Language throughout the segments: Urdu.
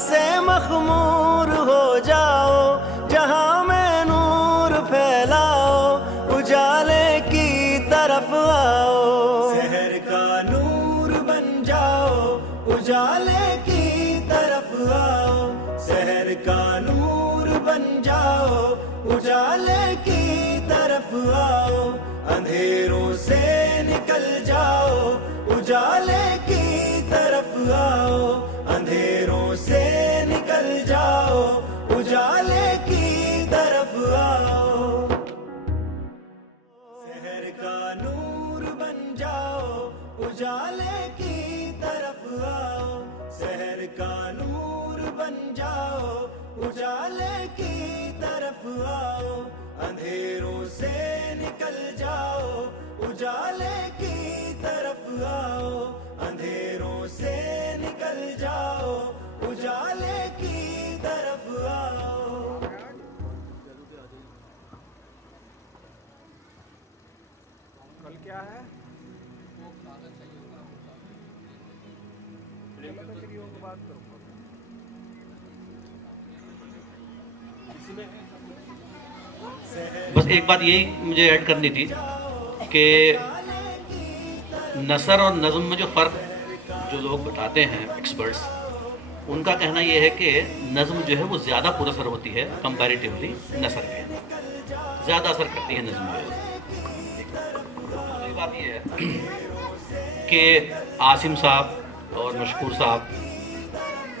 سے مخمور ہو جاؤ، جہاں میں نور پھیلاؤ، اجالے کی طرف آؤ، سحر کا نور بن جاؤ، اجالے کی طرف آؤ، سحر کا نور بن جاؤ، اجالے کی طرف آؤ، اندھیروں سے نکل جاؤ، اجالے کی طرف آؤ، اندھیروں سے نکل جاؤ، اجالے کی طرف آؤ، سحر کا نور بن جاؤ، اجالے کی طرف آؤ، سحر کا نور بن جاؤ، اجالے کی طرف آؤ، اندھیروں سے نکل جاؤ، اجالے کی طرف آؤ، اندھیروں سے نکل جاؤ، اجالے کی طرف آؤ۔ کل کیا ہے؟ بات کروں گا بس ایک بات یہی مجھے ایڈ کرنی تھی کہ نثر اور نظم میں جو فرق جو لوگ بتاتے ہیں ایکسپرٹس، ان کا کہنا یہ ہے کہ نظم جو ہے وہ زیادہ پر اثر ہوتی ہے کمپیریٹیولی نثر کے، زیادہ اثر کرتی ہے نظم جو ہے۔ دوسری بات یہ ہے کہ عاصم صاحب اور مشکور صاحب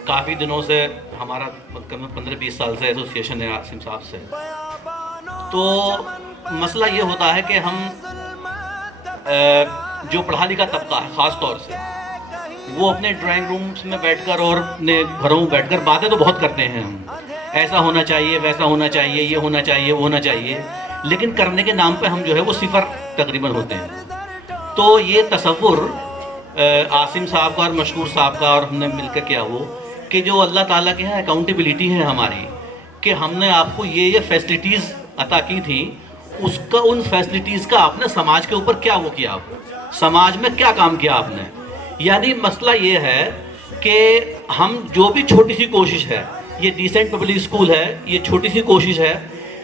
کافی دنوں سے ہمارا 15-20 سال سے ایسوسیشن ہے عاصم صاحب سے، تو مسئلہ یہ ہوتا ہے کہ ہم جو پڑھا لکھا طبقہ ہے خاص طور سے، وہ اپنے ڈرائنگ رومز میں بیٹھ کر اور اپنے گھروں میں بیٹھ کر باتیں تو بہت کرتے ہیں، ہم ایسا ہونا چاہیے، ویسا ہونا چاہیے، یہ ہونا چاہیے، وہ ہونا چاہیے، لیکن کرنے کے نام پہ ہم جو ہے وہ صفر تقریباً ہوتے ہیں۔ تو یہ تصور عاصم صاحب کا اور مشکور صاحب کا اور ہم نے مل کر کیا وہ کہ جو اللہ تعالیٰ کے یہاں اکاؤنٹیبلٹی ہے ہماری، کہ ہم نے آپ کو یہ فیسلٹیز عطا کی تھی، اس کا ان فیسلٹیز کا آپ نے سماج کے اوپر کیا وہ کیا، آپ سماج میں کیا کام کیا آپ نے۔ یعنی مسئلہ یہ ہے کہ ہم جو بھی چھوٹی سی کوشش ہے، یہ ڈیسنٹ پبلک اسکول ہے، یہ چھوٹی سی کوشش ہے،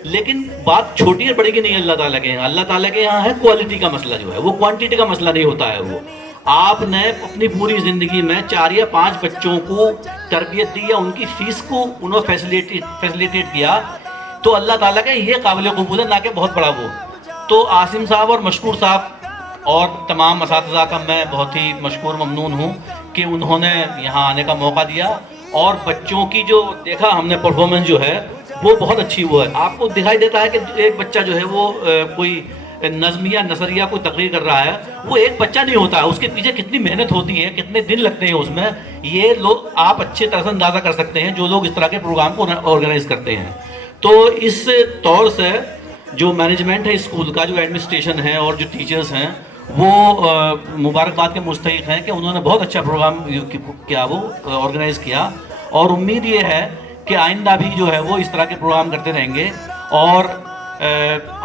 لیکن بات چھوٹی اور بڑی کی نہیں اللہ تعالیٰ کے یہاں۔ اللہ تعالیٰ کے یہاں ہے کوالٹی کا مسئلہ جو ہے، وہ کوانٹیٹی کا مسئلہ نہیں ہوتا ہے۔ وہ آپ نے اپنی پوری زندگی میں 4 یا 5 بچوں کو تربیت دی یا ان کی فیس کو انہوں فیسلیٹیٹ کیا، تو اللہ تعالیٰ کا یہ قابل قبول ہے، نہ کہ بہت بڑا وہ۔ تو عاصم صاحب اور مشکور صاحب اور تمام اساتذہ کا میں بہت ہی مشکور ممنون ہوں کہ انہوں نے یہاں آنے کا موقع دیا، اور بچوں کی جو دیکھا ہم نے پرفارمنس جو ہے وہ بہت اچھی وہ ہے۔ آپ کو دکھائی دیتا ہے کہ ایک بچہ جو ہے وہ کوئی نظمیہ نثریہ کوئی تقریر کر رہا ہے، وہ ایک بچہ نہیں ہوتا ہے، اس کے پیچھے کتنی محنت ہوتی ہے، کتنے دن لگتے ہیں اس میں، یہ لوگ آپ اچھے طرح سے اندازہ کر سکتے ہیں جو لوگ اس طرح کے پروگرام کو آرگنائز کرتے ہیں۔ تو اس طور سے جو مینجمنٹ ہے اسکول کا، جو ایڈمنسٹریشن ہے اور جو ٹیچرز ہیں، وہ مبارکباد کے مستحق ہیں کہ انہوں نے بہت اچھا پروگرام کیا، وہ آرگنائز کیا، اور امید یہ ہے کہ آئندہ بھی جو ہے وہ اس طرح کے پروگرام کرتے رہیں گے، اور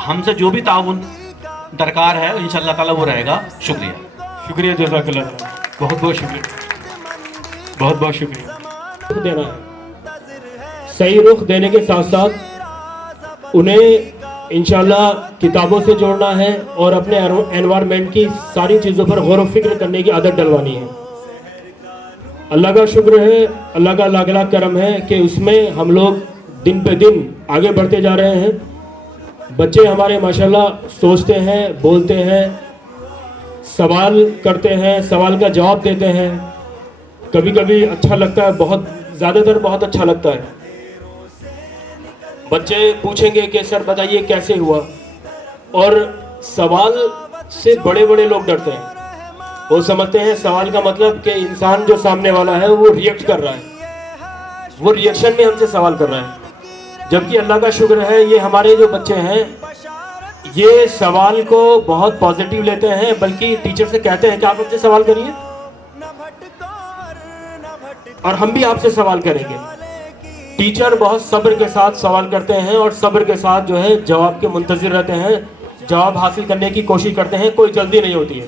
ہم سے جو بھی تعاون درکار ہے انشاءاللہ تعالیٰ وہ رہے گا۔ شکریہ شکریہ، جزاک اللہ، بہت بہت شکریہ، بہت بہت شکریہ۔ دینا ہے، صحیح رخ دینے کے ساتھ ساتھ انہیں انشاءاللہ کتابوں سے جوڑنا ہے اور اپنے انوائرمنٹ کی ساری چیزوں پر غور و فکر کرنے کی عادت ڈلوانی ہے۔ اللہ کا شکر ہے، اللہ کا لاکھ لاکھ کرم ہے کہ اس میں ہم لوگ دن پہ دن آگے بڑھتے جا رہے ہیں۔ بچے ہمارے ماشاءاللہ سوچتے ہیں، بولتے ہیں، سوال کرتے ہیں، سوال کا جواب دیتے ہیں، کبھی کبھی اچھا لگتا ہے، بہت زیادہ تر بہت اچھا لگتا ہے۔ بچے پوچھیں گے کہ سر بتائیے کیسے ہوا، اور سوال سے بڑے بڑے لوگ ڈرتے ہیں، وہ سمجھتے ہیں سوال کا مطلب کہ انسان جو سامنے والا ہے وہ ریئیکٹ کر رہا ہے، وہ ریئیکشن میں ہم سے سوال کر رہا ہے، جبکہ اللہ کا شکر ہے یہ ہمارے جو بچے ہیں یہ سوال کو بہت پازیٹیو لیتے ہیں، بلکہ ٹیچر سے کہتے ہیں کہ آپ ہم سے سوال کریے اور ہم بھی آپ سے سوال کریں گے۔ ٹیچر بہت صبر کے ساتھ سوال کرتے ہیں اور صبر کے ساتھ جو ہے جواب کے منتظر رہتے ہیں، جواب حاصل کرنے کی کوشش کرتے ہیں، کوئی جلدی نہیں ہوتی ہے۔